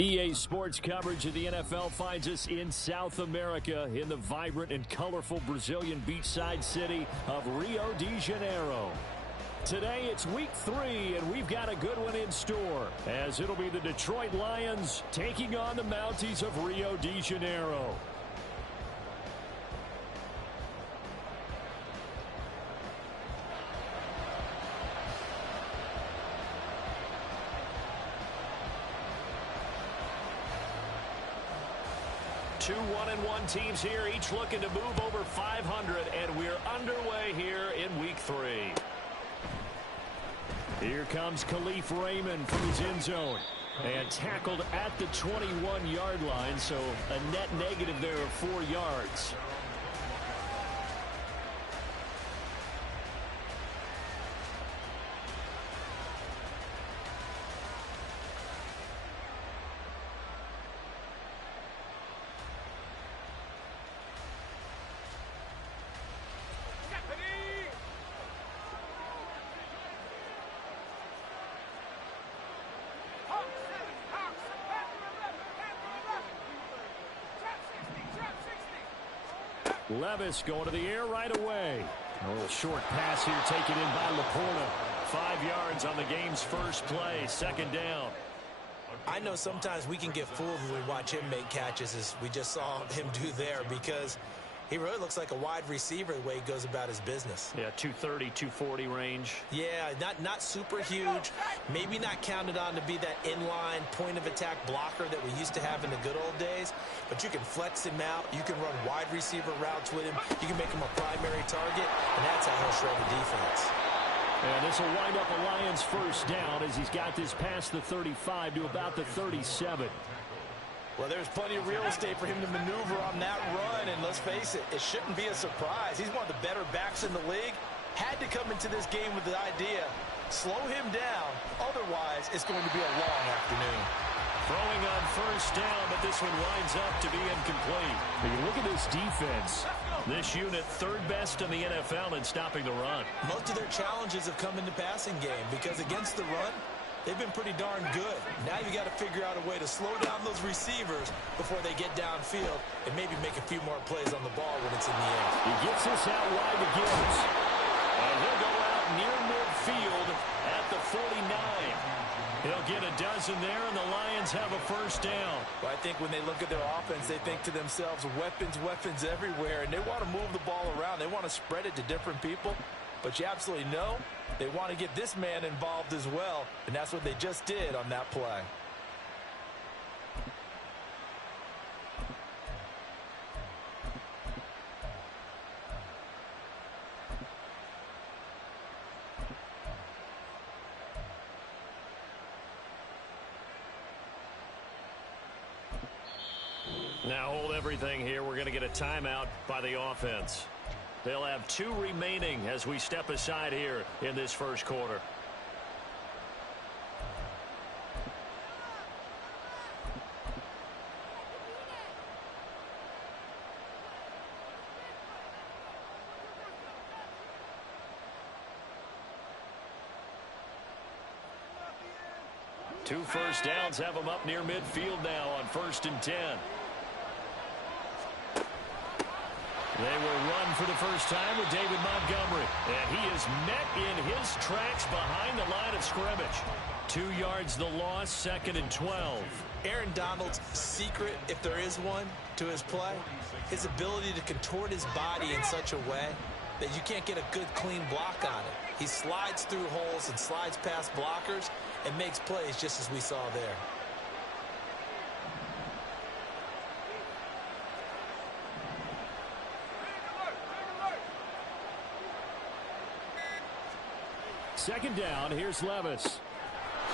EA Sports coverage of the NFL finds us in South America in the vibrant and colorful Brazilian beachside city of Rio de Janeiro. Today it's week 3, and we've got a good one in store, as it'll be the Detroit Lions taking on the Mounties of Rio de Janeiro. Two 1-1 teams here, each looking to move over 500, and we're underway here in week 3. Here comes Khalif Raymond from his end zone, and tackled at the 21-yard line, so a net negative there of 4 yards. Levis going to the air right away. A little short pass here taken in by Laporta. 5 yards on the game's first play, second down. I know sometimes we can get fooled when we watch him make catches, as we just saw him do there, because he really looks like a wide receiver the way he goes about his business. Yeah, 230, 240 range. Yeah, not super huge. Maybe not counted on to be that inline point-of-attack blocker that we used to have in the good old days. But you can flex him out. You can run wide receiver routes with him. You can make him a primary target, and that's how he'll shred the defense. And this will wind up a Lions first down as he's got this past the 35 to about the 37. Well, there's plenty of real estate for him to maneuver on that run, and let's face it, it shouldn't be a surprise. He's one of the better backs in the league. Had to come into this game with the idea, slow him down, otherwise it's going to be a long afternoon. Throwing on first down, but this one winds up to be incomplete. When you look at this defense, this unit third best in the NFL in stopping the run. Most of their challenges have come in the passing game, because against the run, they've been pretty darn good. Now you got to figure out a way to slow down those receivers before they get downfield and maybe make a few more plays on the ball when it's in the air. He gets this out wide to Gibbs. And he'll go out near midfield at the 49. He'll get a dozen there, and the Lions have a first down. Well, I think when they look at their offense, they think to themselves, weapons, weapons everywhere, and they want to move the ball around. They want to spread it to different people. But you absolutely know they want to get this man involved as well, and that's what they just did on that play. Now hold everything here. We're going to get a timeout by the offense. They'll have 2 remaining as we step aside here in this first quarter. Two first downs have them up near midfield now on 1st and 10. They will run for the first time with David Montgomery. And he is met in his tracks behind the line of scrimmage. 2 yards the loss, 2nd and 12. Aaron Donald's secret, if there is one, to his play, his ability to contort his body in such a way that you can't get a good, clean block on it. He slides through holes and slides past blockers and makes plays just as we saw there. Second down, here's Levis.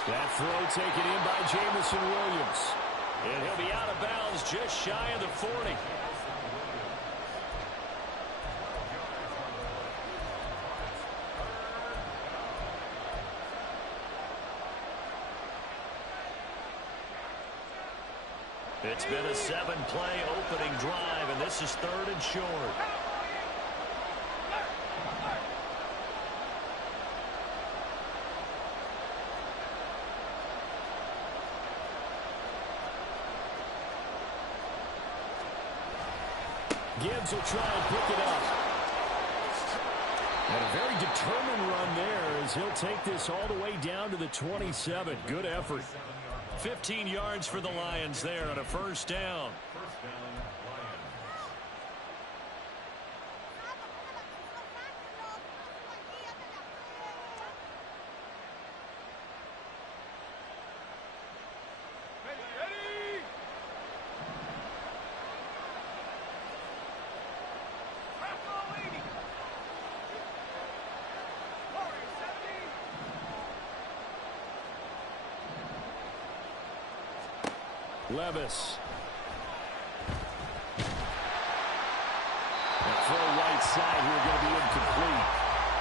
That throw taken in by Jamison Williams. And he'll be out of bounds just shy of the 40. It's been a 7-play opening drive, and this is 3rd and short. Gibbs will try and pick it up. And a very determined run there as he'll take this all the way down to the 27. Good effort. 15 yards for the Lions there on a first down. Levis. That throw right side here going to be incomplete.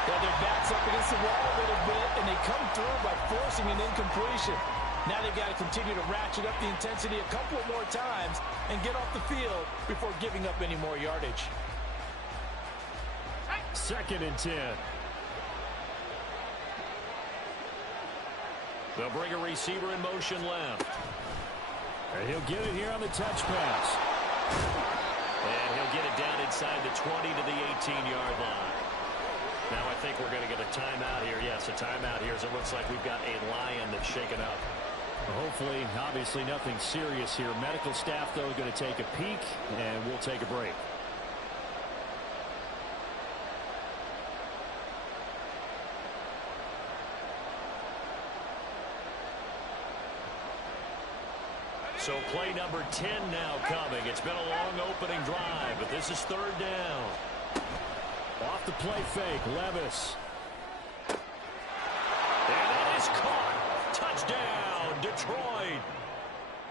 Yeah, their back's up against the wall a little bit, and they come through by forcing an incompletion. Now they've got to continue to ratchet up the intensity a couple more times and get off the field before giving up any more yardage. 2nd and 10. They'll bring a receiver in motion left. And he'll get it here on the touch pass. And he'll get it down inside the 20 to the 18-yard line. Now I think we're going to get a timeout here. Yes, a timeout here as it looks like we've got a Lion that's shaken up. Hopefully, obviously nothing serious here. Medical staff, though, going to take a peek, and we'll take a break. So play number 10 now coming. It's been a long opening drive, but this is 3rd down. Off the play fake, Levis. And that is caught. Touchdown, Detroit.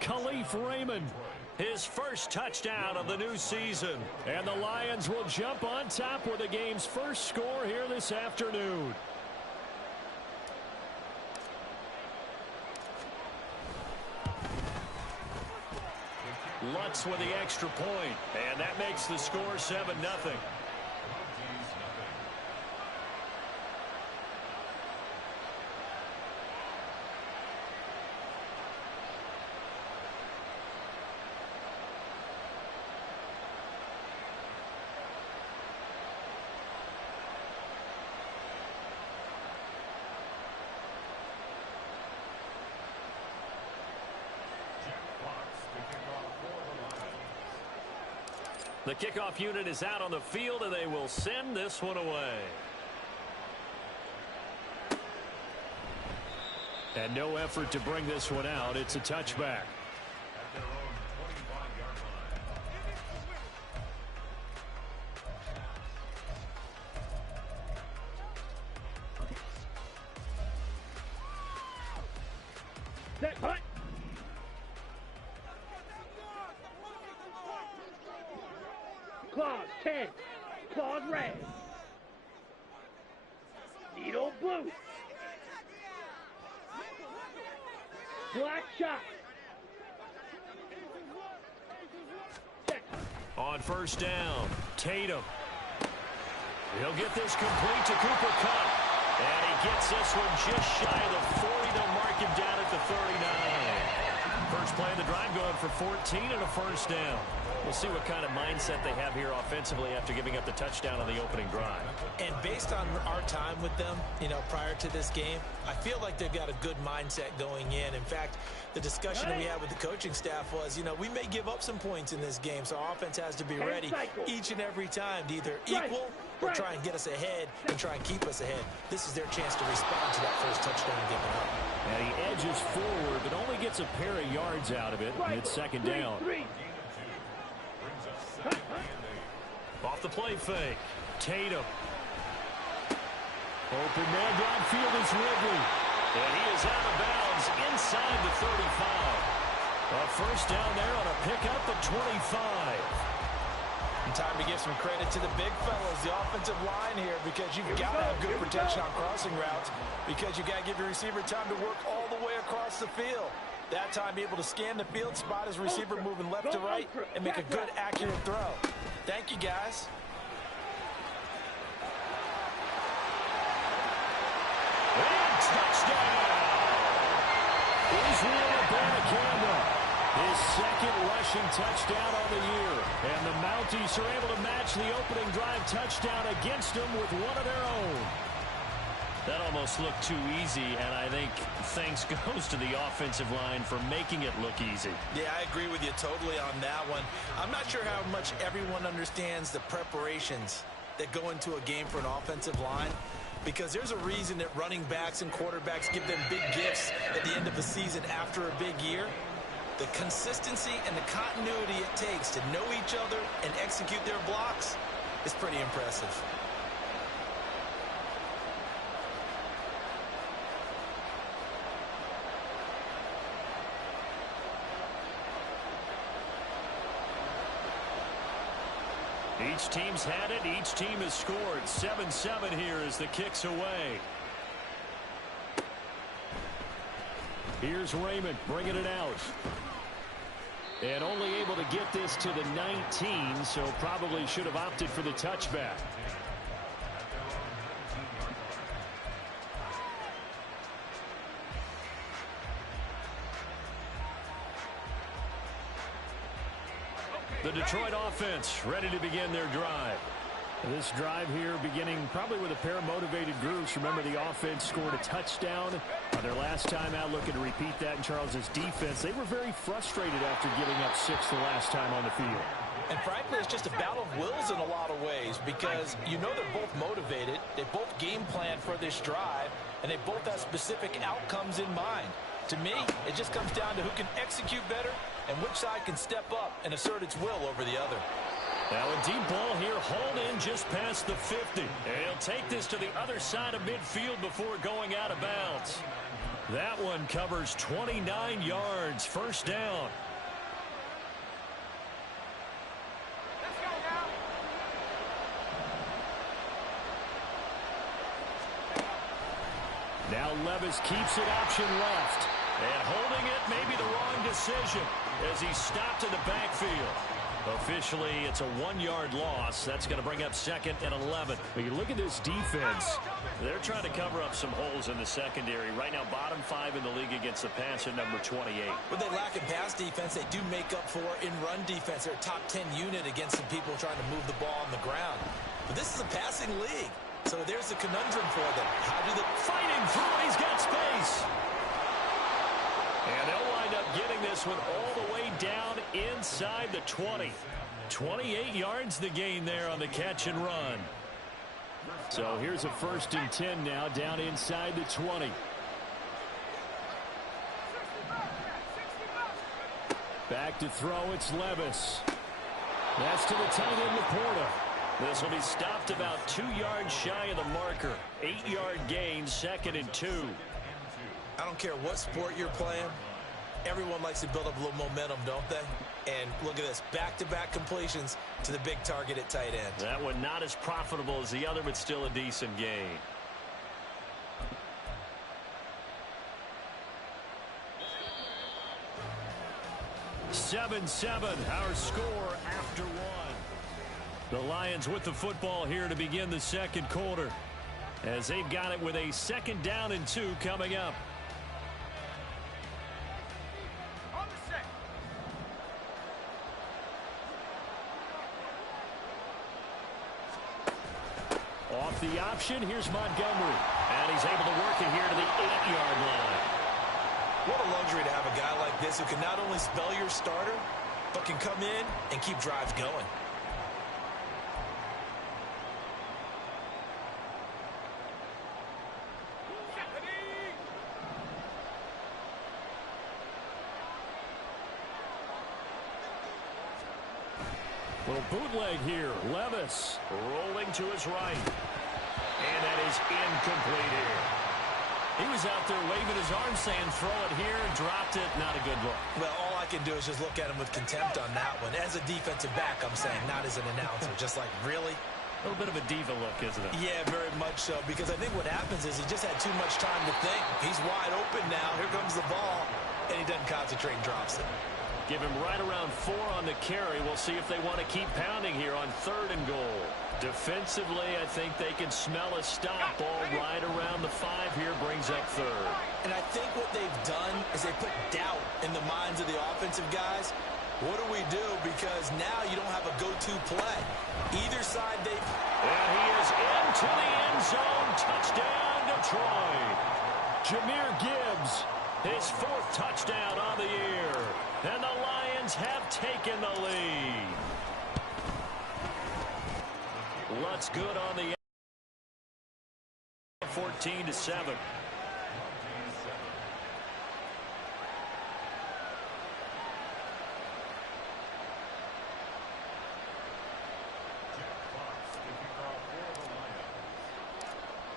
Khalif Raymond, his first touchdown of the new season. And the Lions will jump on top with the game's first score here this afternoon. Lutz with the extra point, and that makes the score 7-0. The kickoff unit is out on the field, and they will send this one away. And no effort to bring this one out. It's a touchback. Set, hut. Claws 10. Claws red. Needle blue. Black shot. Check. On first down, Tatum. He'll get this complete to Cooper Kupp. And he gets this one just shy of the 40. They'll mark him down at the 39. First play of the drive going for 14 and a first down. We'll see what kind of mindset they have here offensively after giving up the touchdown on the opening drive. And based on our time with them, prior to this game, I feel like they've got a good mindset going in. In fact, the discussion that we had with the coaching staff was, we may give up some points in this game, so our offense has to be ready each and every time to either equal or try and get us ahead and try and keep us ahead. This is their chance to respond to that first touchdown given up. And he edges forward, but only gets a pair of yards out of it. It's second down. Off the play fake, Tatum. Open man downfield is Ridley. And he is out of bounds inside the 35. A first down there on a pickup at 25. And time to give some credit to the big fellas, the offensive line here, because you've got to have good protection on crossing routes, because you've got to give your receiver time to work all the way across the field. That time, be able to scan the field, spot his receiver moving left to right, and make a good, accurate throw. Thank you, guys. And touchdown! Israel Abanikanda. His second rushing touchdown on the year. And the Mounties are able to match the opening drive touchdown against them with one of their own. That almost looked too easy, and I think thanks goes to the offensive line for making it look easy. Yeah, I agree with you totally on that one. I'm not sure how much everyone understands the preparations that go into a game for an offensive line, because there's a reason that running backs and quarterbacks give them big gifts at the end of the season after a big year. The consistency and the continuity it takes to know each other and execute their blocks is pretty impressive. Each team's had it. Each team has scored. 7-7 here as the kick's away. Here's Raymond bringing it out. And only able to get this to the 19, so probably should have opted for the touchback. The Detroit offense ready to begin their drive. This drive here beginning probably with a pair of motivated groups. Remember, the offense scored a touchdown on their last time out, looking to repeat that in Charles's defense. They were very frustrated after giving up 6 the last time on the field. And frankly, it's just a battle of wills in a lot of ways, because you know they're both motivated, they both game plan for this drive, and they both have specific outcomes in mind. To me, it just comes down to who can execute better and which side can step up and assert its will over the other. Now a deep ball here, hauled in just past the 50. And he'll take this to the other side of midfield before going out of bounds. That one covers 29 yards, first down. Now Levis keeps it option left. And holding it may be the wrong decision as he stopped in the backfield. Officially, it's a 1-yard loss. That's going to bring up 2nd and 11. When you look at this defense, they're trying to cover up some holes in the secondary. Right now, bottom 5 in the league against the pass at number 28. When they lack in pass defense, they do make up for in run defense. They're a top 10 unit against some people trying to move the ball on the ground. But this is a passing league, so there's a conundrum for them. How do they... Fighting through, he's got space. And they'll wind up getting this one all the way down inside the 20. 28 yards the gain there on the catch and run. So here's a 1st and 10 now, down inside the 20. Back to throw, it's Levis. That's to the tight end, Laporta. This will be stopped about 2 yards shy of the marker. 8-yard gain, 2nd and 2. I don't care what sport you're playing. Everyone likes to build up a little momentum, don't they? And look at this, back-to-back completions to the big target at tight end. That one not as profitable as the other, but still a decent gain. (7-7) our score after 1. The Lions with the football here to begin the second quarter, as they've got it with a 2nd down and 2 coming up. Off the option, here's Montgomery. And he's able to work it here to the 8-yard line. What a luxury to have a guy like this who can not only spell your starter, but can come in and keep drives going. Little bootleg here. Levis rolling to his right. And that is incomplete here. He was out there waving his arm saying throw it here, dropped it, not a good look. Well, all I can do is just look at him with contempt on that one. As a defensive back, I'm saying, not as an announcer. Just like, really? A little bit of a diva look, isn't it? Yeah, very much so, because I think what happens is he just had too much time to think. He's wide open now. Here comes the ball, and he doesn't concentrate and drops it. Give him right around 4 on the carry. We'll see if they want to keep pounding here on 3rd and goal. Defensively, I think they can smell a stop. Ball right around the 5 here, brings up 3rd. And I think what they've done is they put doubt in the minds of the offense. defensive guys, what do we do? Because now you don't have a go-to play. Either side they... And he is into the end zone. Touchdown, Detroit. Jahmyr Gibbs, his 4th touchdown on the year. And the Lions have taken the lead. Lutz good on the 14-7.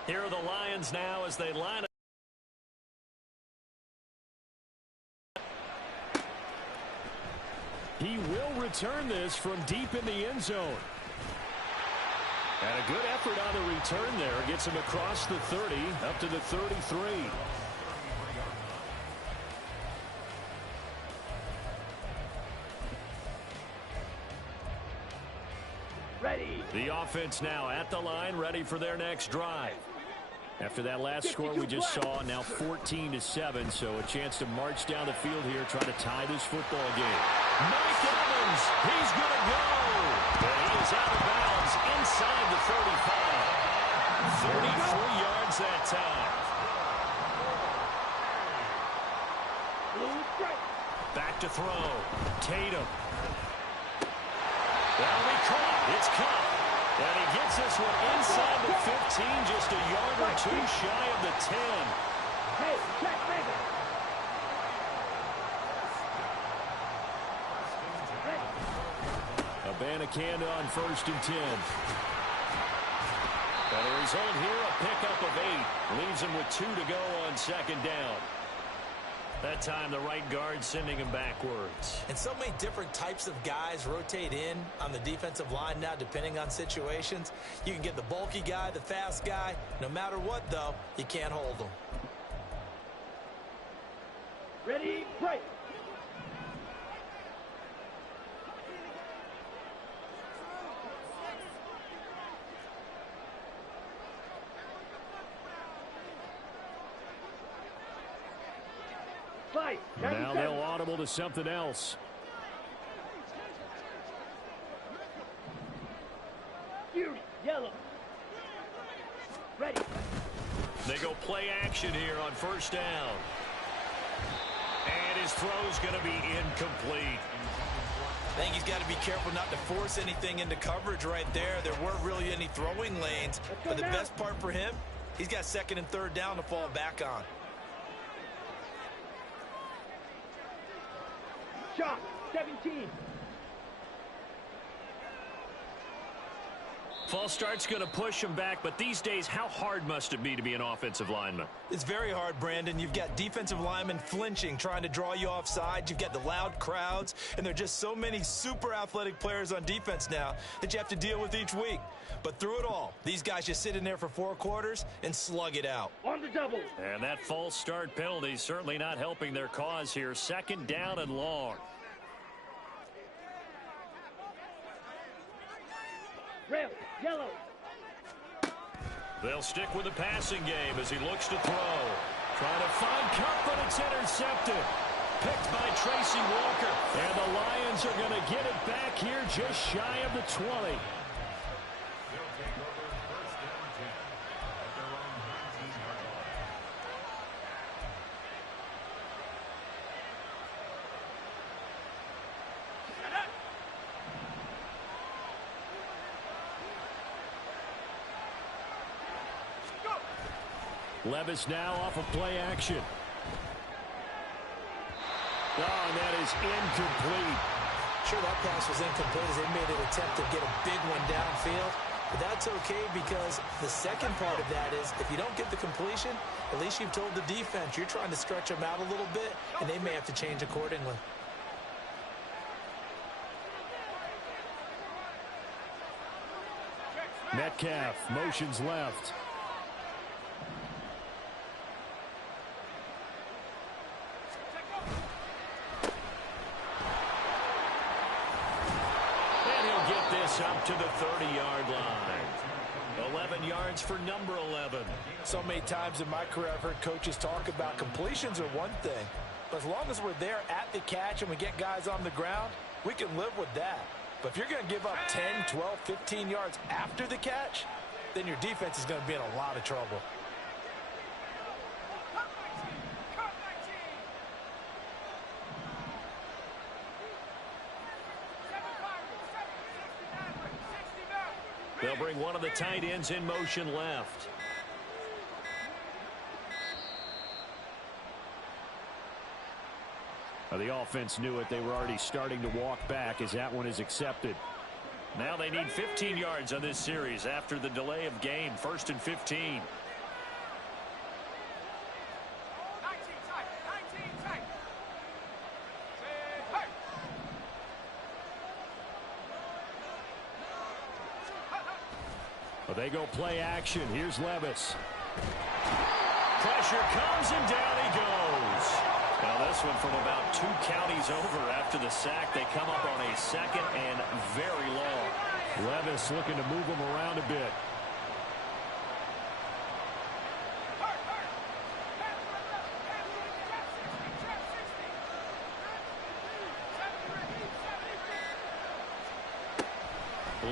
Here are the Lions now as they line up. He will return this from deep in the end zone. And a good effort on the return there. Gets him across the 30, up to the 33. Ready. The offense now at the line, ready for their next drive. After that last score we just saw, now 14-7, so a chance to march down the field here, trying to tie this football game. Mike Evans, he's going to go. And he is out of bounds inside the 35. 33 yards that time. Blue strike. Back to throw. Tatum. That'll be caught. It's caught. And he gets this one inside the 15, just a yard or two shy of the 10. Hey, check, baby. Abanikanda on 1st and 10. And the result here, a pickup of 8. Leaves him with 2 to go on 2nd down. That time, the right guard sending him backwards. And so many different types of guys rotate in on the defensive line now, depending on situations. You can get the bulky guy, the fast guy. No matter what, though, you can't hold them. Ready, break. Now they'll audible to something else. Fury, yellow. Ready. They go play action here on 1st down. And his throw's going to be incomplete. I think he's got to be careful not to force anything into coverage right there. There weren't really any throwing lanes. But the best part for him, he's got 2nd and 3rd down to fall back on. Shot, 17. False start's going to push him back, but these days, how hard must it be to be an offensive lineman? It's very hard, Brandon. You've got defensive linemen flinching, trying to draw you offside. You've got the loud crowds, and there are just so many super athletic players on defense now that you have to deal with each week. But through it all, these guys just sit in there for 4 quarters and slug it out. On the double. And that false start penalty certainly not helping their cause here. 2nd down and long. Rail, yellow. They'll stick with the passing game as he looks to throw. Trying to find Cup, but it's intercepted. Picked by Tracy Walker. And the Lions are going to get it back here just shy of the 20. Levis now off of play action. Oh, and that is incomplete. Sure, that pass was incomplete as they made an attempt to get a big one downfield. But that's okay because the second part of that is if you don't get the completion, at least you've told the defense you're trying to stretch them out a little bit, and they may have to change accordingly. Metcalf motions left. Up to the 30-yard line. 11 yards for number 11. So many times in my career I've heard coaches talk about completions are one thing, But as long as we're there at the catch and we get guys on the ground, we can live with that. But if you're going to give up 10, 12, 15 yards after the catch, then your defense is going to be in a lot of trouble. They'll bring one of the tight ends in motion left. The offense knew it. They were already starting to walk back as that one is accepted. Now they need 15 yards on this series after the delay of game. 1st and 15. Well, they go play action. Here's Levis. Pressure comes and down he goes. Now this one from about 2 counties over after the sack. They come up on a 2nd and very long. Levis looking to move him around a bit.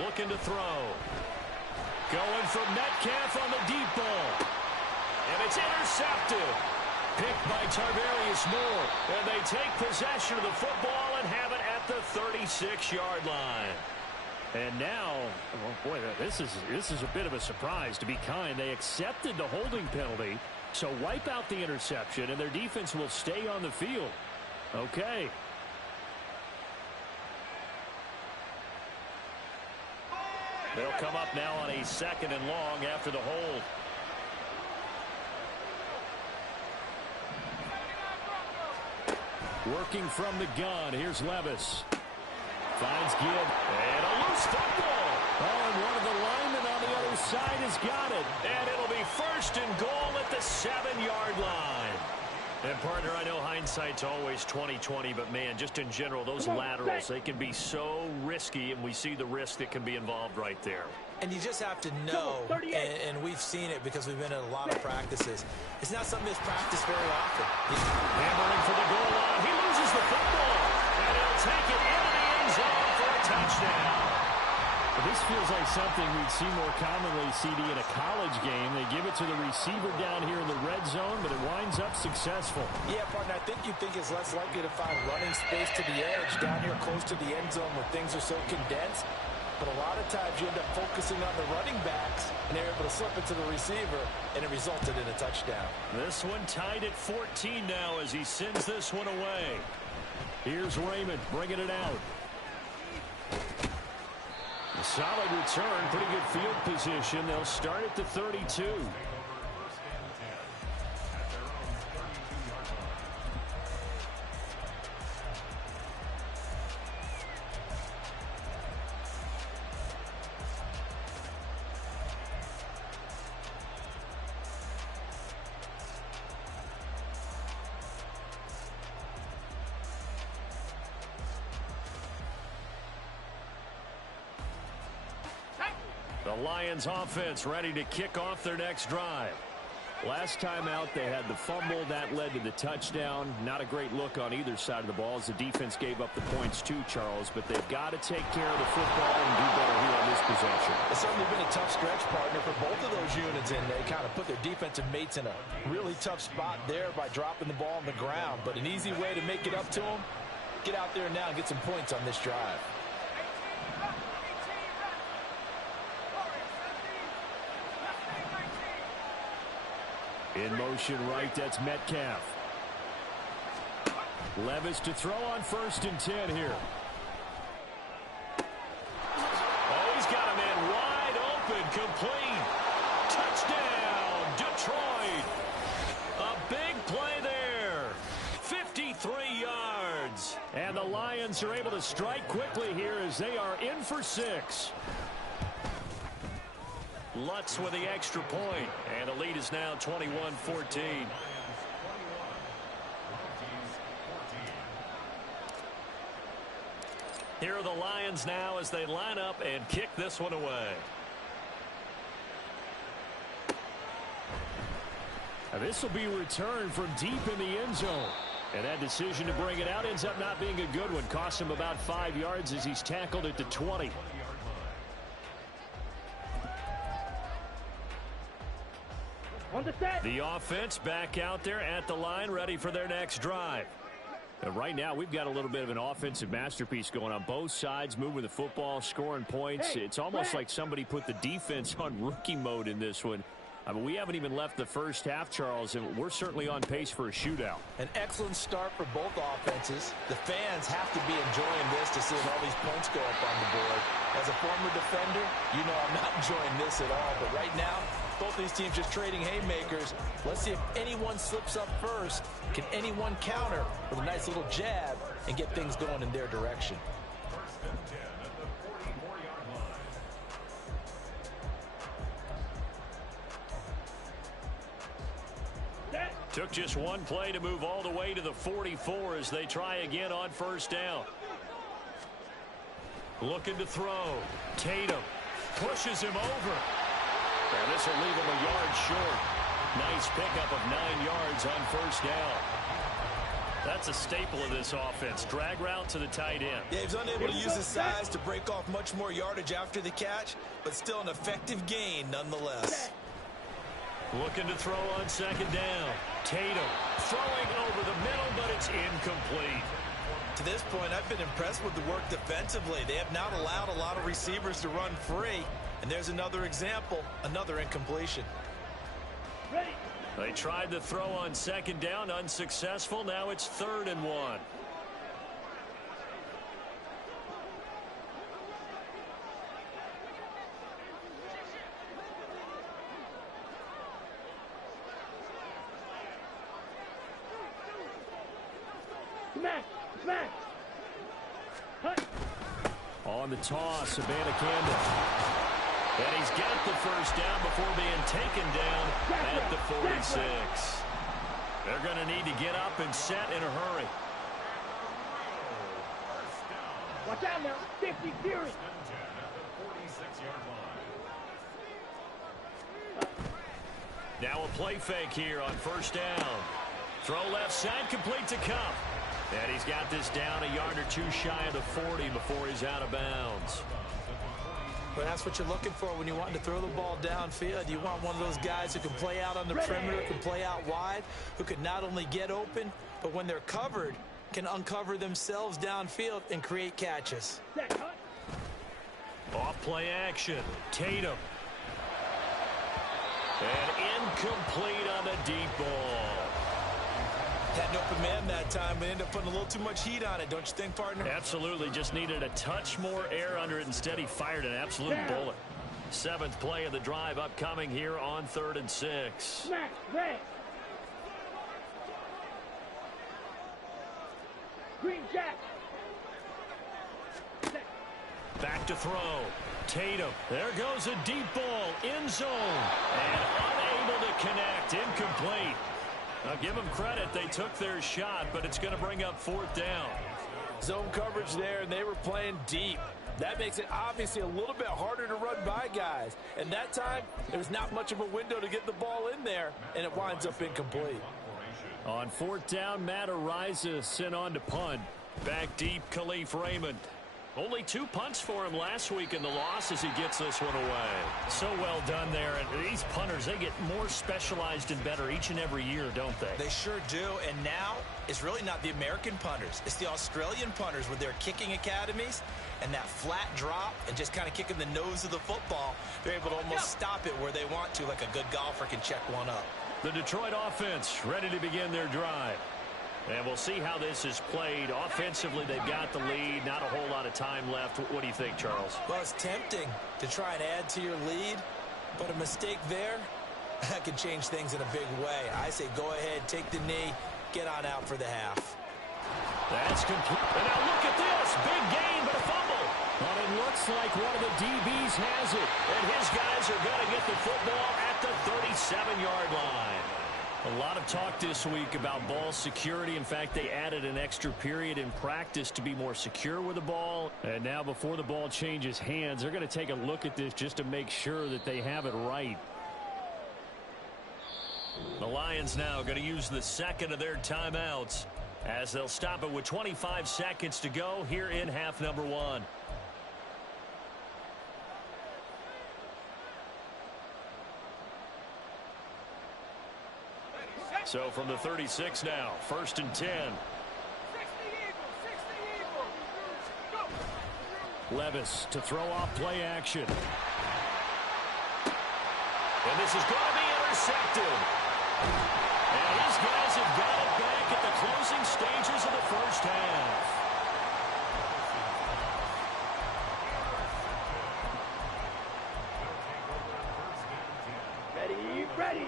Looking to throw. Going for Metcalf on the deep ball. And it's intercepted. Picked by Tarvarius Moore. And they take possession of the football and have it at the 36-yard line. And now, oh boy, this is a bit of a surprise, to be kind. They accepted the holding penalty, so wipe out the interception, and their defense will stay on the field. Okay. They'll come up now on a 2nd and long after the hold. Working from the gun. Here's Levis. Finds Gibb. And a loose football. Oh, and one of the linemen on the other side has got it. And it'll be 1st and goal at the 7-yard line. And, partner, I know hindsight's always 20/20, but, man, just in general, those laterals, they can be so risky, and we see the risk that can be involved right there. And you just have to know, and we've seen it because we've been in a lot of practices. It's not something that's practiced very often. Hammering for the goal line. He loses the football. And he'll take it into the end zone for a touchdown. This feels like something we'd see more commonly, CD, in a college game. They give it to the receiver down here in the red zone, but it winds up successful. Yeah, partner, I think you think it's less likely to find running space to the edge down here close to the end zone where things are so condensed. But a lot of times you end up focusing on the running backs, and they're able to slip it to the receiver, and it resulted in a touchdown. This one tied at 14 now as he sends this one away. Here's Raymond bringing it out. A solid return, pretty good field position. They'll start at the 32. The Lions offense ready to kick off their next drive. Last time out, they had the fumble. That led to the touchdown. Not a great look on either side of the ball as the defense gave up the points too, Charles. But they've got to take care of the football and do better here on this possession. It's certainly been a tough stretch, partner, for both of those units, and they kind of put their defensive mates in a really tough spot there by dropping the ball on the ground. But an easy way to make it up to them, get out there now and get some points on this drive. In motion right, that's Metcalf. Levis to throw on 1st and 10 here. Oh, he's got a man wide open, complete. Touchdown, Detroit. A big play there. 53 yards. And the Lions are able to strike quickly here as they are in for 6. Lutz with the extra point, and the lead is now 21-14. Here are the Lions now as they line up and kick this one away. Now this will be returned from deep in the end zone. And that decision to bring it out ends up not being a good one. Costs him about 5 yards as he's tackled at the 20. On the set. The offense back out there at the line, ready for their next drive. And right now, we've got a little bit of an offensive masterpiece going on. Both sides moving the football, scoring points. Hey, it's almost like somebody put the defense on rookie mode in this one. I mean, we haven't even left the first half, Charles, and we're certainly on pace for a shootout. An excellent start for both offenses. The fans have to be enjoying this to see all these points go up on the board. As a former defender, you know I'm not enjoying this at all. But right now, both these teams just trading haymakers. Let's see if anyone slips up first. Can anyone counter with a nice little jab and get things going in their direction? Took just one play to move all the way to the 44 as they try again on first down. Looking to throw. Tatum pushes him over. And this will leave him a yard short. Nice pickup of 9 yards on first down. That's a staple of this offense. Drag route to the tight end. Yeah, he was unable to use his size to break off much more yardage after the catch, but still an effective gain nonetheless. Looking to throw on second down. Tatum throwing over the middle, but it's incomplete. To this point, I've been impressed with the work defensively. They have not allowed a lot of receivers to run free. And there's another example, another incompletion. Ready. They tried to throw on second down, unsuccessful. Now it's 3rd and 1. Smash. Smash. Hut. On the toss, Savannah Campbell. And he's got the first down before being taken down at the 46. They're going to need to get up and set in a hurry. Watch out now. 50 Fury. Now a play fake here on first down. Throw left side, complete to Cup. And he's got this down a yard or two shy of the 40 before he's out of bounds. But that's what you're looking for when you're wanting to throw the ball downfield. You want one of those guys who can play out on the perimeter, can play out wide, who can not only get open, but when they're covered, can uncover themselves downfield and create catches. Off play action. Tatum. And incomplete on the deep ball. Had an open man that time, but ended up putting a little too much heat on it, don't you think, partner? Absolutely. Just needed a touch more air under it. Instead, he fired an absolute bullet. 7th play of the drive upcoming here on 3rd and 6. Smash. Red. Green Jack. Back to throw. Tatum. There goes a deep ball. End zone. And unable to connect. Incomplete. I'll give them credit. They took their shot, but it's going to bring up 4th down. Zone coverage there, and they were playing deep. That makes it obviously a little bit harder to run by guys. And that time, there was not much of a window to get the ball in there, and it winds up incomplete. On 4th down, Matt Ariza sent on to punt. Back deep, Khalif Raymond. Only 2 punts for him last week in the loss as he gets this one away. So well done there. And these punters, they get more specialized and better each and every year, don't they? They sure do. And now it's really not the American punters. It's the Australian punters with their kicking academies and that flat drop and just kind of kicking the nose of the football. They're able to almost stop it where they want to, like a good golfer can check one up. The Detroit offense ready to begin their drive. And we'll see how this is played. Offensively, they've got the lead. Not a whole lot of time left. What do you think, Charles? Well, it's tempting to try and add to your lead, but a mistake there, that could change things in a big way. I say go ahead, take the knee, get on out for the half. That's complete. And now look at this. Big gain, but a fumble. But it looks like one of the DBs has it. And his guys are going to get the football at the 37-yard line. A lot of talk this week about ball security. In fact, they added an extra period in practice to be more secure with the ball. And now before the ball changes hands, they're going to take a look at this just to make sure that they have it right. The Lions now going to use the second of their timeouts. as they'll stop it with 25 seconds to go here in half number one. So from the 36 now, 1st and 10. Levis to throw off play action. And this is going to be intercepted. And these guys have got it back at the closing stages of the first half. Ready.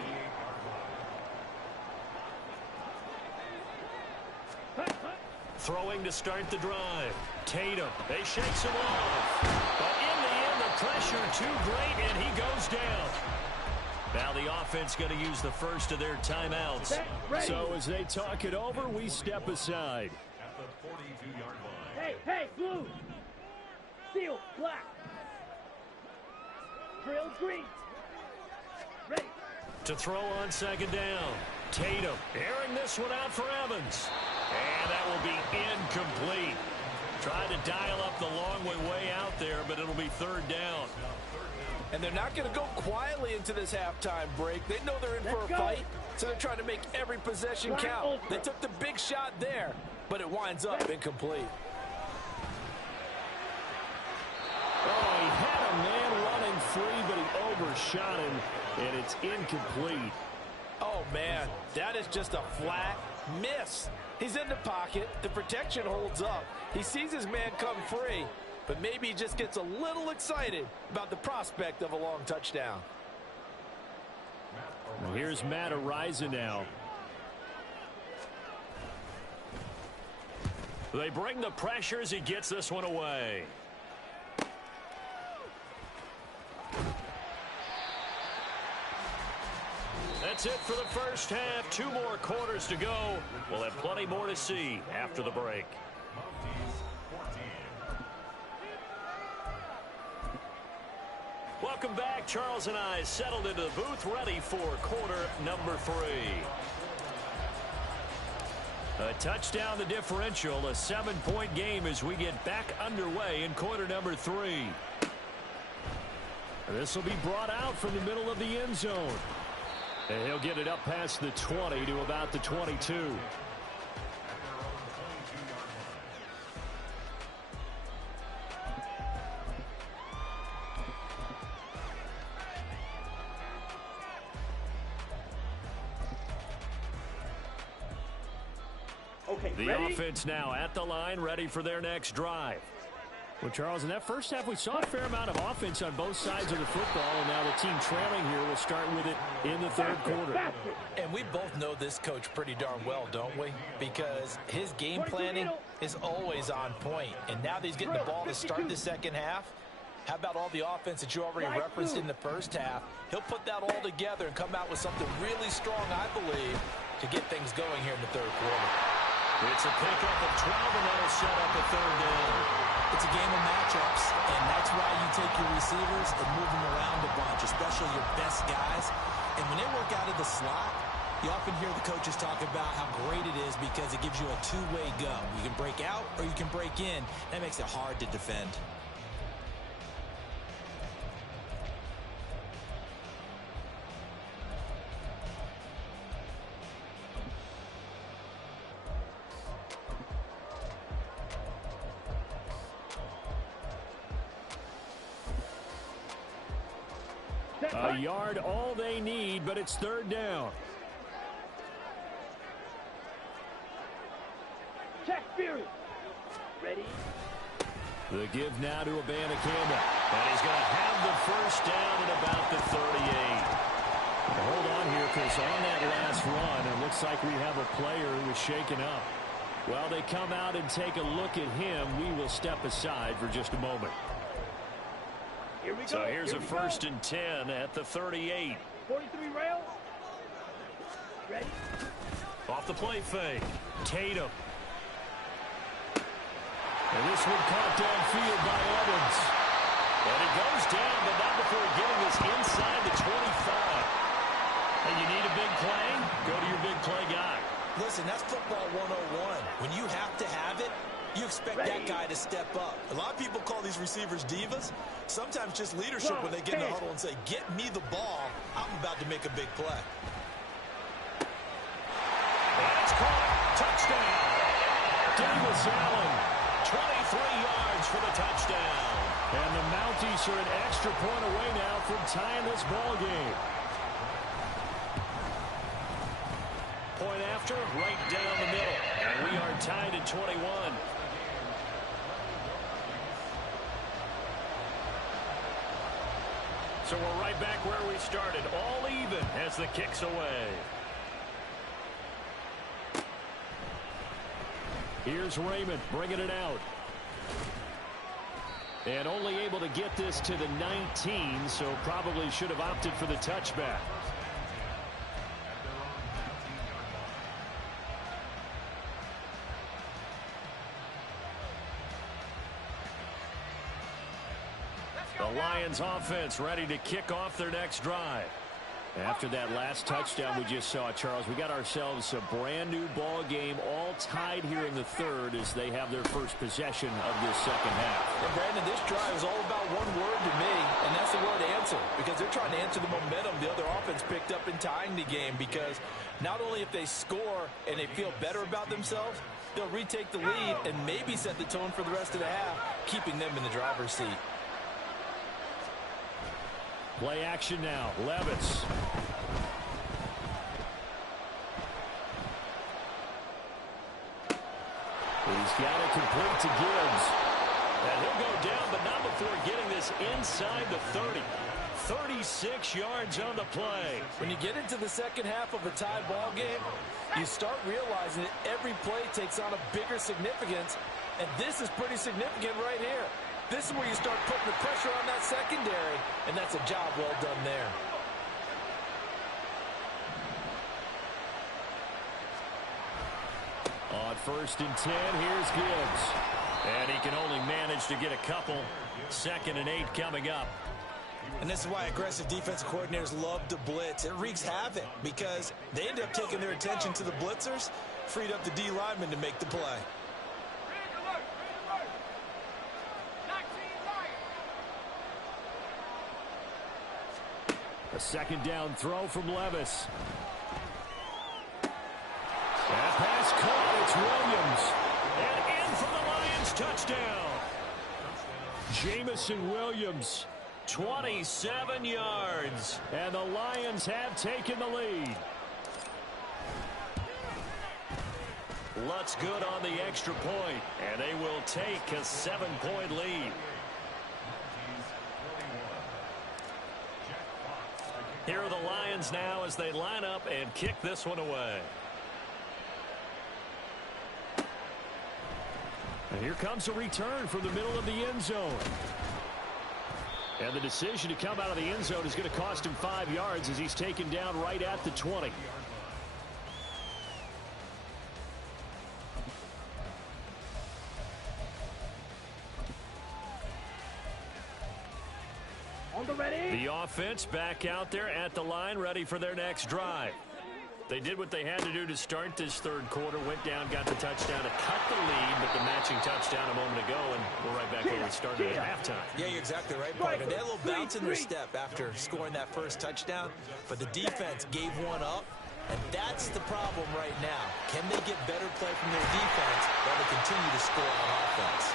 Throwing to start the drive. Tatum, they shakes him off. But in the end, the pressure too great, and he goes down. Now the offense going to use the first of their timeouts. So as they talk it over, we step aside. At the 42-yard line. Hey, blue. Steel, black. Drill, green. Ready. To throw on second down. Tatum airing this one out for Evans. And that will be incomplete. Trying to dial up the long way out there, but it'll be third down. And they're not going to go quietly into this halftime break. They know they're in for a fight, so they're trying to make every possession count. They took the big shot there, but it winds up incomplete. Oh, he had a man running free, but he overshot him, and it's incomplete. Oh, man, that is just a flat miss. He's in the pocket. The protection holds up. He sees his man come free, but maybe he just gets a little excited about the prospect of a long touchdown. Well, here's Matt Ariza now. They bring the pressure as he gets this one away. That's it for the first half. 2 more quarters to go. We'll have plenty more to see after the break. Welcome back. Charles and I settled into the booth, ready for quarter number 3. A touchdown the differential, a 7-point game as we get back underway in quarter number 3. This will be brought out from the middle of the end zone. And he'll get it up past the 20 to about the 22. Okay, The ready? offense now at the line, ready for their next drive. Well, Charles, in that first half, we saw a fair amount of offense on both sides of the football, and now the team trailing here will start with it in the third quarter. And we both know this coach pretty darn well, don't we? Because his game planning is always on point. And now that he's getting the ball to start the second half, how about all the offense that you already referenced in the first half? He'll put that all together and come out with something really strong, I believe, to get things going here in the third quarter. It's a pickup of 12, and that'll set up a third down. It's a game of matchups, and that's why you take your receivers and move them around a bunch, especially your best guys. And when they work out of the slot, you often hear the coaches talk about how great it is because it gives you a two-way go. You can break out or you can break in. That makes it hard to defend. A yard, all they need, but it's third down. Check Fury. Ready? The give now to Abanikanda. And he's going to have the first down at about the 38. Well, hold on here, because on that last run, it looks like we have a player who is shaken up. Well, they come out and take a look at him. We will step aside for just a moment. Here we go. So here's Here a we 1st go. and 10 at the 38. 43 rail. Ready? Off the play fake. Tatum. And this one caught downfield by Evans. And it goes down, but not before getting this inside the 25. And you need a big play? Go to your big play guy. Listen, that's football 101. When you have to have it, you expect that guy to step up. A lot of people call these receivers divas. Sometimes just leadership when they get in the huddle and say, get me the ball. I'm about to make a big play. That's caught. Touchdown. Davis Allen, 23 yards for the touchdown. And the Mounties are an extra point away now from tying this ball game. Point after, right down the middle. And we are tied at 21. So we're right back where we started, all even as the kick's away. Here's Raymond bringing it out. And only able to get this to the 19, so probably should have opted for the touchback. The Lions offense ready to kick off their next drive. After that last touchdown we just saw, Charles, we got ourselves a brand new ball game, all tied here in the third as they have their first possession of this second half. And Brandon, this drive is all about one word to me, and that's the word answer, because they're trying to answer the momentum the other offense picked up in tying the game, because not only if they score and they feel better about themselves, they'll retake the lead and maybe set the tone for the rest of the half, keeping them in the driver's seat. Play action now. Levis. He's got it complete to Gibbs. And he'll go down, but not before getting this inside the 30. 36 yards on the play. When you get into the second half of a tie ball game, you start realizing that every play takes on a bigger significance, and this is pretty significant right here. This is where you start putting the pressure on that secondary, and that's a job well done there. On 1st and 10, here's Gibbs. And he can only manage to get a couple. 2nd and 8 coming up. And this is why aggressive defensive coordinators love to blitz. It wreaks havoc because they end up taking their attention to the blitzers, freed up the D lineman to make the play. A second down throw from Levis. That pass caught. It's Williams. And in for the Lions touchdown. Jamison Williams. 27 yards. And the Lions have taken the lead. Lutz good on the extra point. And they will take a 7-point lead. Here are the Lions now as they line up and kick this one away. And here comes a return from the middle of the end zone. And the decision to come out of the end zone is going to cost him 5 yards as he's taken down right at the 20. The offense back out there at the line, ready for their next drive. They did what they had to do to start this third quarter, went down, got the touchdown to cut the lead, but the matching touchdown a moment ago, and we're right back where we started at halftime. Yeah, you're exactly right, partner. They had a little bounce in their step after scoring that first touchdown, but the defense gave one up, and that's the problem right now. Can they get better play from their defense while they continue to score on offense?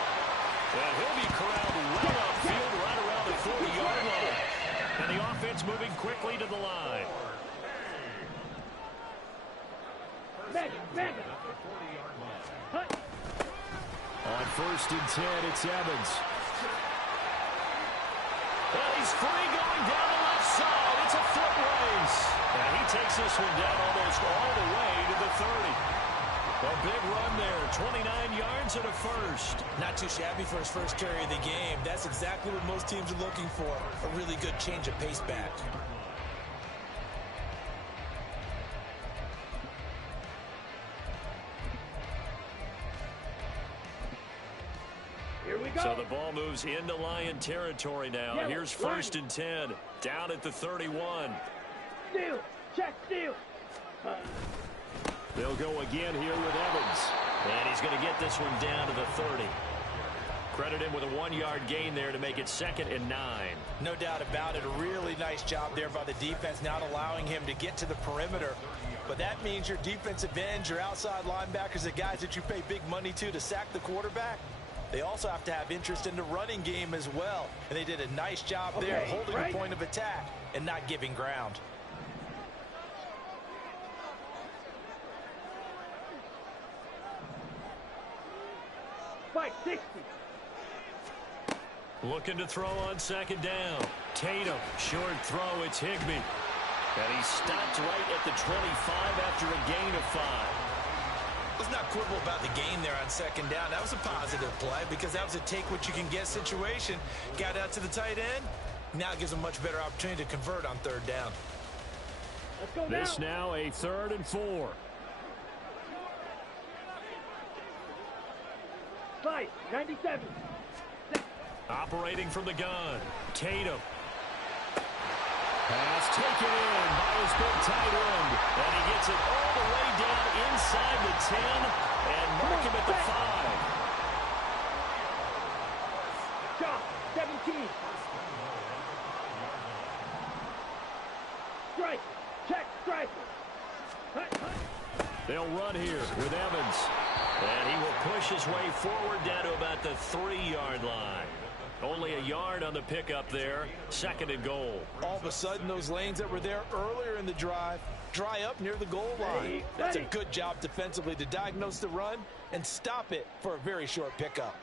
And he'll be corralled well upfield, right around the 40-yard line. And the offense moving quickly to the line. On 1st and 10, it's Evans. And he's free going down the left side. It's a foot race. And he takes this one down almost all the way to the 30. A big run there, 29 yards and a first. Not too shabby for his first carry of the game. That's exactly what most teams are looking for, a really good change of pace back. Here we go. So the ball moves into Lion territory now. Yellow, Here's 1st and 10, down at the 31. Steal. Check steal. They'll go again here with Evans. And he's going to get this one down to the 30. Credit him with a 1-yard gain there to make it 2nd and 9. No doubt about it. A really nice job there by the defense, not allowing him to get to the perimeter. But that means your defensive ends, your outside linebackers, the guys that you pay big money to sack the quarterback, they also have to have interest in the running game as well. And they did a nice job there holding the point of attack and not giving ground. Fight 60. Looking to throw on 2nd down. Tatum, short throw, it's Higbee. And he stopped right at the 25 after a gain of 5. Let's not quibble about the gain there on 2nd down. That was a positive play because that was a take-what-you-can-get situation. Got out to the tight end. Now it gives a much better opportunity to convert on 3rd down. Let's go This now a 3rd and 4. Fight 97. Operating from the gun. Tatum. Pass taken in by his big tight end. And he gets it all the way down inside the 10 and mark him at the 5. Shot 17. Strike. Check strike. They'll run here with Evans. And he will push his way forward down to about the 3-yard line. Only a yard on the pickup there. 2nd and goal. All of a sudden, those lanes that were there earlier in the drive dry up near the goal line. That's a good job defensively to diagnose the run and stop it for a very short pickup.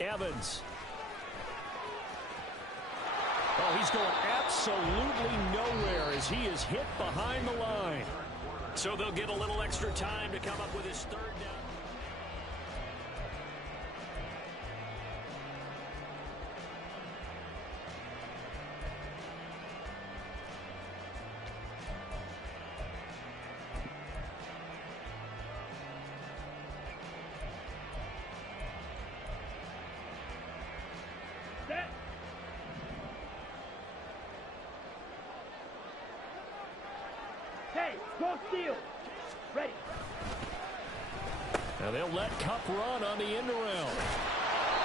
Evans. Oh, he's going absolutely nowhere as he is hit behind the line. So they'll get a little extra time to come up with his 3rd down. Hey, go steal. Ready. Now they'll let Cup run on the end around.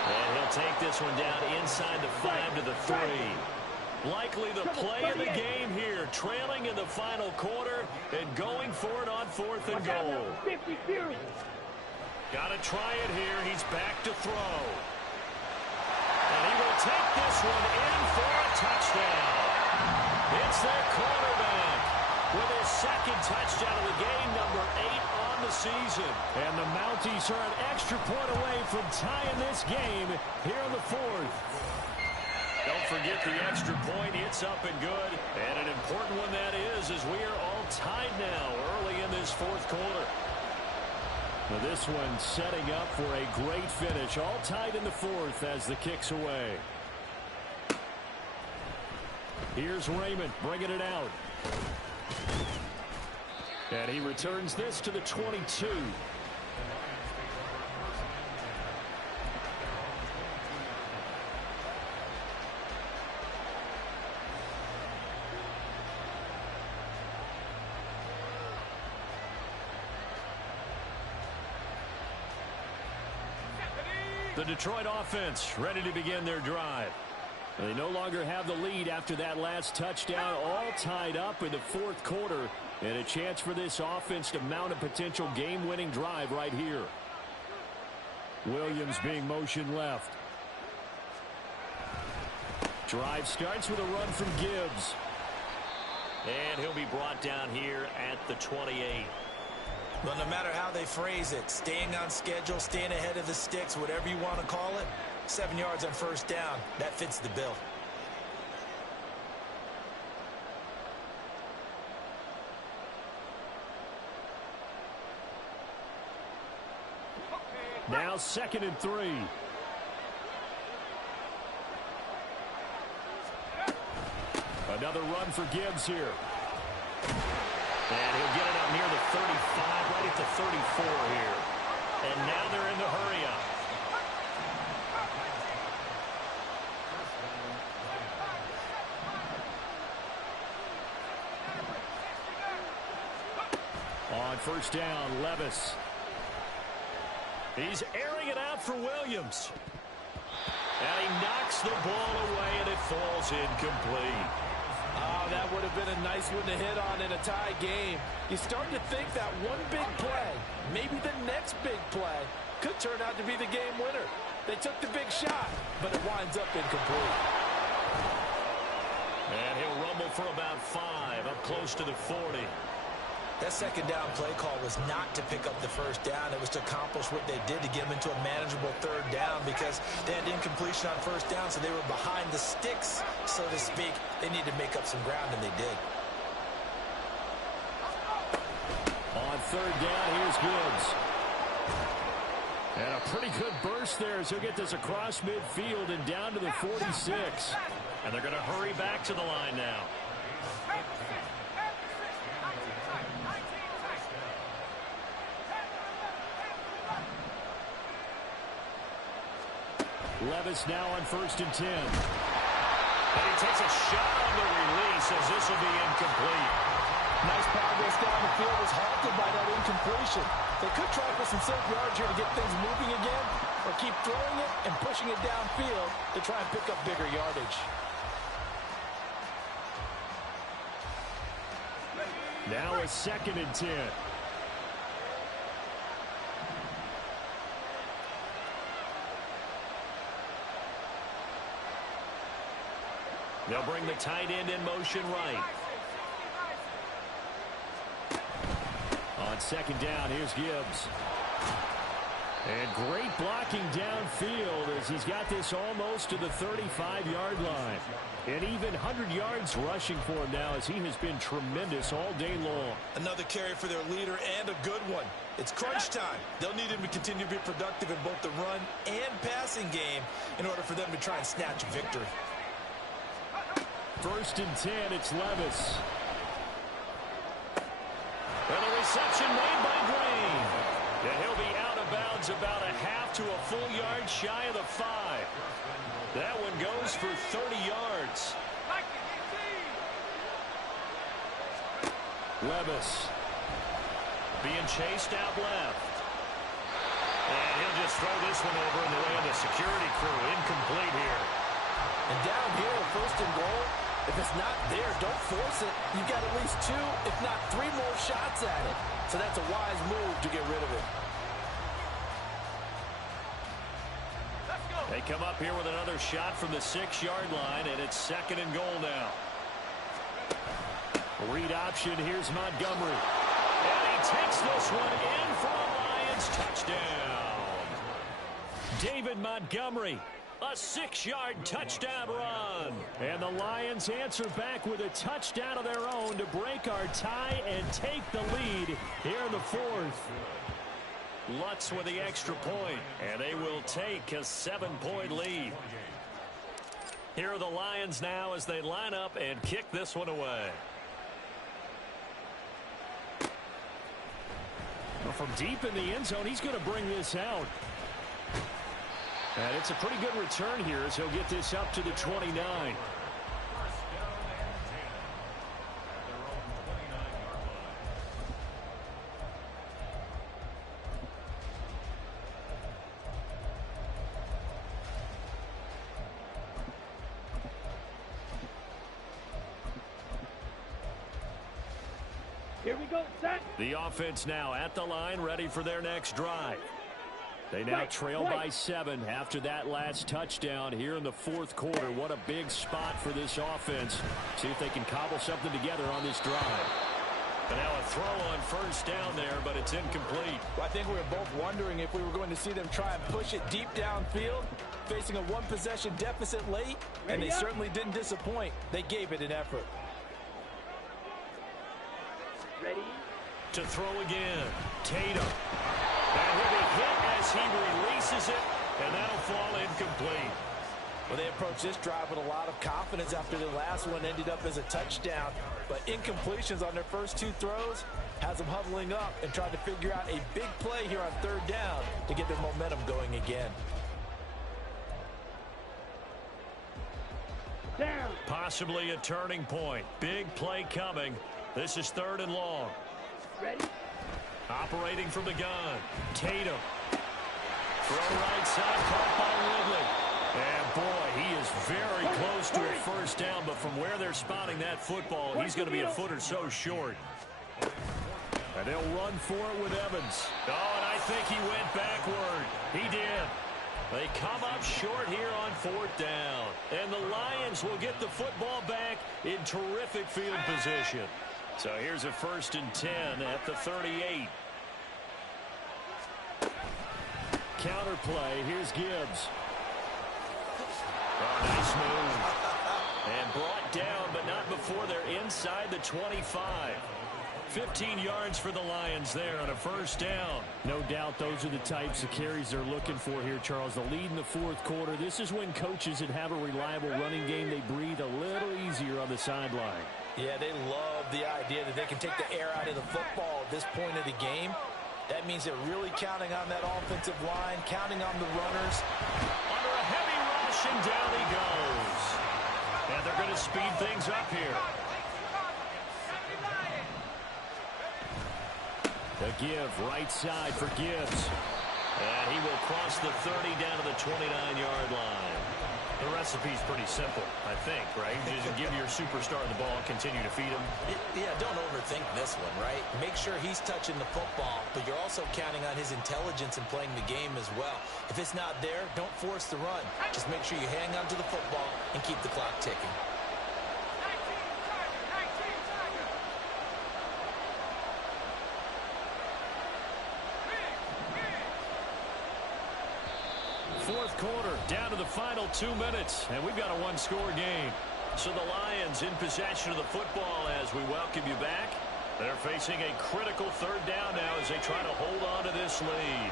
And he'll take this one down inside the 5 to the 3. Likely the play of the game here, trailing in the final quarter and going for it on 4th and goal. 50 Fury. Got to try it here. He's back to throw. And he will take this one in for a touchdown. It's their quarterback with his 2nd touchdown of the game, number 8 on the season. And the Mounties are an extra point away from tying this game here in the 4th. Don't forget the extra point. It's up and good. And an important one that is, as we are all tied now early in this 4th quarter. Now this one setting up for a great finish. All tied in the 4th as the kick's away. Here's Raymond bringing it out. And he returns this to the 22. The Detroit offense ready to begin their drive. They no longer have the lead after that last touchdown, all tied up in the 4th quarter, and a chance for this offense to mount a potential game-winning drive right here. Williams being motion left. Drive starts with a run from Gibbs. And he'll be brought down here at the 28. Well, no matter how they phrase it, staying on schedule, staying ahead of the sticks, whatever you want to call it, 7 yards on 1st down, that fits the bill. Now 2nd and 3. Another run for Gibbs here. And he'll get it up near the 35, right at the 34 here. And now they're in the hurry-up. On On first down, Levis. He's airing it out for Williams. And he knocks the ball away, and it falls incomplete. Oh, that would have been a nice one to hit on in a tie game. You're starting to think that one big play, maybe the next big play, could turn out to be the game winner. They took the big shot, but it winds up incomplete. And he'll rumble for about 5, up close to the 40. That second down play call was not to pick up the first down. It was to accomplish what they did to get them into a manageable third down because they had incompletion on first down, so they were behind the sticks, so to speak. They needed to make up some ground, and they did. On third down, here's Gibbs. And a pretty good burst there as he'll get this across midfield and down to the 46. And they're going to hurry back to the line now. Levis now on first and 10. And he takes a shot on the release as this will be incomplete. Nice progress down the field was halted by that incompletion. They could try for some safe yards here to get things moving again, or keep throwing it and pushing it downfield to try and pick up bigger yardage. Now a second and 10. They'll bring the tight end in motion right. On second down, here's Gibbs. And great blocking downfield as he's got this almost to the 35-yard line. And even 100 yards rushing for him now as he has been tremendous all day long. Another carry for their leader and a good one. It's crunch time. They'll need him to continue to be productive in both the run and passing game in order for them to try and snatch a victory. First and 10, it's Levis. And a reception made by Green. And he'll be out of bounds about a half to a full yard shy of the 5. That one goes for 30 yards. Levis. Being chased out left. And he'll just throw this one over in the way of the security crew. Incomplete here. And down here, first and goal, if it's not there, don't force it. You've got at least 2, if not 3 more shots at it. So that's a wise move to get rid of it. They come up here with another shot from the 6-yard line, and it's second and goal now. Read option, here's Montgomery. And he takes this one in for a Lions touchdown. David Montgomery. A 6-yard touchdown run. And the Lions answer back with a touchdown of their own to break our tie and take the lead here in the 4th. Lutz with the extra point, and they will take a 7-point lead. Here are the Lions now as they line up and kick this one away. Well, from deep in the end zone, he's going to bring this out. And it's a pretty good return here as he'll get this up to the 29. Here we go, set. The offense now at the line, ready for their next drive. They now trail by 7 after that last touchdown here in the 4th quarter. What a big spot for this offense. See if they can cobble something together on this drive. And now a throw on first down there, but it's incomplete. Well, I think we were both wondering if we were going to see them try and push it deep downfield, facing a 1-possession deficit late, and they certainly didn't disappoint. They gave it an effort. Ready? To throw again, Tatum. And he'll be hit as he releases it, and that'll fall incomplete. Well, they approached this drive with a lot of confidence after the last one ended up as a touchdown. But incompletions on their first 2 throws has them huddling up and trying to figure out a big play here on third down to get their momentum going again. Down. Possibly a turning point. Big play coming. This is 3rd and long. Ready? Operating from the gun. Tatum. Throw right side, caught by Ridley. And boy, he is very close to a first down, but from where they're spotting that football, he's going to be a foot or so short. And they'll run for it with Evans. Oh, and I think he went backward. He did. They come up short here on fourth down. And the Lions will get the football back in terrific field position. So here's a 1st and 10 at the 38. Counter play. Here's Gibbs. Oh, nice move. And brought down, but not before they're inside the 25. 15 yards for the Lions there on a first down. No doubt those are the types of carries they're looking for here, Charles. The lead in the fourth quarter. This is when coaches that have a reliable running game, they breathe a little easier on the sideline. Yeah, they love the idea that they can take the air out of the football at this point of the game. That means they're really counting on that offensive line, counting on the runners. Under a heavy rush, and down he goes. And they're going to speed things up here. The give, right side for Gibbs. And he will cross the 30 down to the 29-yard line. The recipe's pretty simple, I think, right? You just give your superstar the ball, continue to feed him. Yeah, don't overthink this one, right? Make sure he's touching the football, but you're also counting on his intelligence in playing the game as well. If it's not there, don't force the run. Just make sure you hang on to the football and keep the clock ticking. Fourth quarter, down to the final 2 minutes, and we've got a one-score game. So the Lions in possession of the football as we welcome you back. They're facing a critical third down now as they try to hold on to this lead.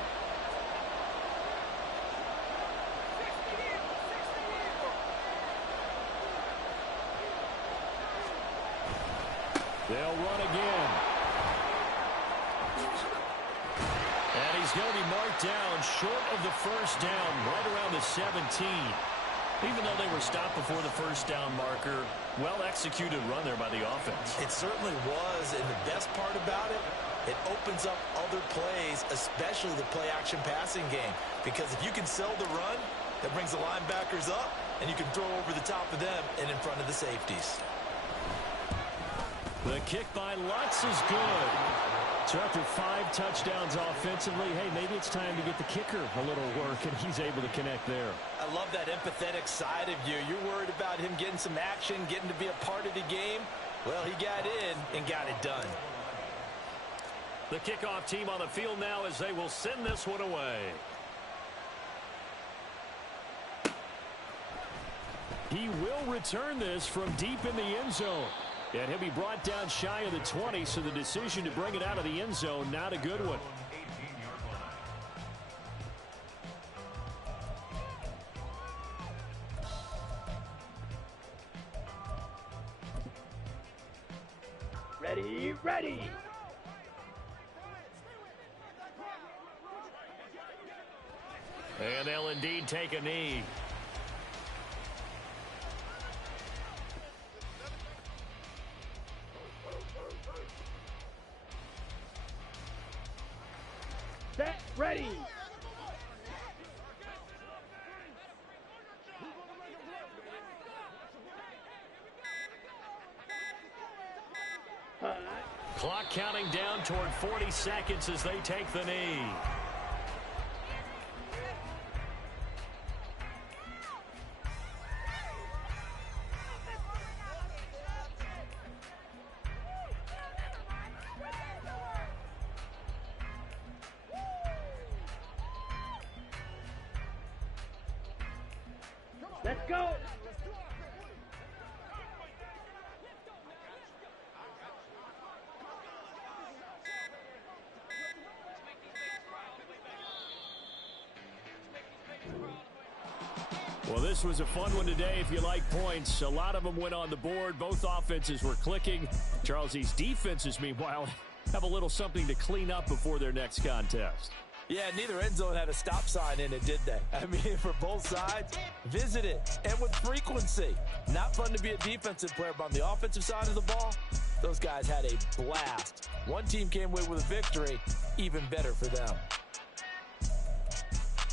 They'll run again. And he's going to be marked down short of the first down, right around the 17. Even though they were stopped before the first down marker, well-executed run there by the offense. It certainly was, and the best part about it, it opens up other plays, especially the play-action passing game. Because if you can sell the run, that brings the linebackers up, and you can throw over the top of them and in front of the safeties. The kick by Lutz is good. So after 5 touchdowns offensively, hey, maybe it's time to get the kicker a little work, and he's able to connect there. I love that empathetic side of you. You're worried about him getting some action, getting to be a part of the game. Well, he got in and got it done. The kickoff team on the field now as they will send this one away. He will return this from deep in the end zone. And he'll be brought down shy of the 20, so the decision to bring it out of the end zone, not a good one. Ready, ready. And they'll indeed take a knee. Set, ready. Clock counting down toward 40 seconds as they take the knee. Let's go. Well, this was a fun one today if you like points. A lot of them went on the board. Both offenses were clicking. Charles, these defenses, meanwhile, have a little something to clean up before their next contest. Yeah, neither end zone had a stop sign in it, did they? I mean, for both sides, visit it, and with frequency. Not fun to be a defensive player, but on the offensive side of the ball, those guys had a blast. One team came away with a victory, even better for them.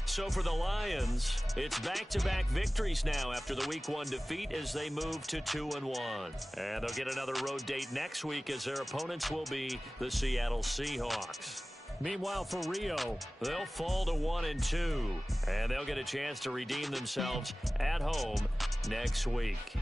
So for the Lions, it's back-to-back victories now after the Week 1 defeat as they move to 2-1. And they'll get another road date next week as their opponents will be the Seattle Seahawks. Meanwhile, for Rio, they'll fall to 1-2, and they'll get a chance to redeem themselves at home next week.